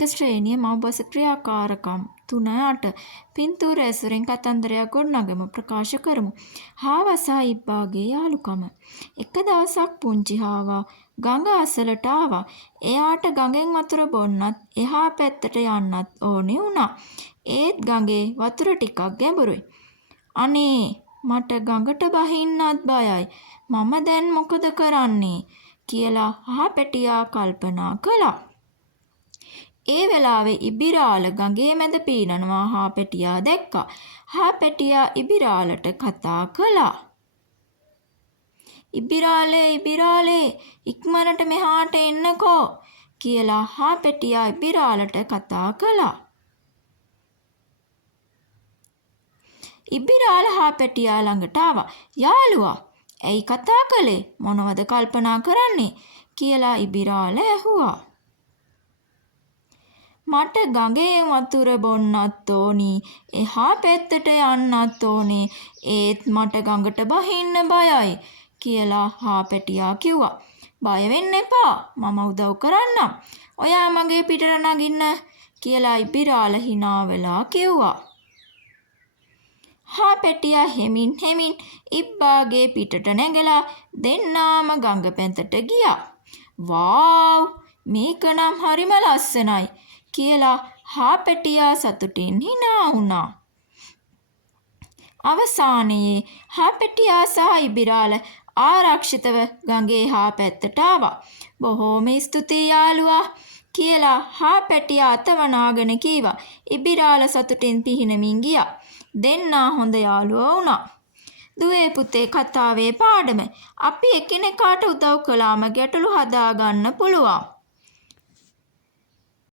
එක ශ්‍රේණිය මව්බස ක්‍රියාකාරකම් 3-8 පින්තූර ඇසුරෙන් කතන්දරයක් ගොඩනගමු ප්‍රකාශ කරමු. හාවා සහ ඉබ්බාගේ යාළුකම. එක දවසක් පුංචි හාවා ගඟ අසලට ආවා. එයාට ගඟෙන් වතුර බොන්නත් එහා පැත්තට යන්නත් ඕනි වුණා. ඒත් ගඟේ වතුර ටිකක් ගැඹුරුයි. අනේ මට ගඟට බහින්නත් බයයි. මම දැන් මොකද කරන්නේ කියලා හාපැටියා කල්පනා කළා. ඒ වෙලාවේ ඉබිරාල ගඟේ මැද පීනනවා හාපැටියා දැක්කා. හාපැටියා ඉබිරාලට කතා කළා. ඉබිරාලේ ඉබිරාලේ ඉක්මනට මෙහාට එන්නකෝ කියලා හාපැටියා ඉබිරාලට කතා කළා. ඉබිරාල හාපැටියා ළඟට ආවා. යාළුවා ඇයි කතා කළේ? මොනවද කල්පනා කරන්නේ කියලා ඉබිරාල ඇහුවා. මට ගඟේ වතුර බොන්නත් ඕනි. එහා පැත්තට යන්නත් ඕනේ. ඒත් මට ගඟට බහින්න බයයි කියලා හාපැටියා කිව්වා. බය වෙන්න එපා. මම උදව් කරන්නම්. ඔයා මගේ පිටට නගින්න කියලා ඉබිරාල hina වෙලා කිව්වා. හාපැටියා හෙමින් ඉබ්බාගේ පිටට නැගලා දෙන්නාම ගඟ පැත්තට ගියා. වාව් මේක නම් හරිම ලස්සනයි කියලා හාපැටියා සතුටින් hina වුණා. අවසානයේ හාපැටියා සහ ඉබිරාල ආරක්ෂිතව ගඟේ හා පැත්තට ආවා. බොහෝම ස්තුතියි යාළුවා කියලා හාපැටියා අතවනාගෙන කීවා. ඉබිරාල සතුටින් පිහිනමින් ගියා. දෙන්නා හොඳ යාළුවෝ වුණා. දුවේ පුතේ කතාවේ පාඩම. අපි එකිනෙකාට උදව් කළාම ගැටලු හදාගන්න පුළුවන්.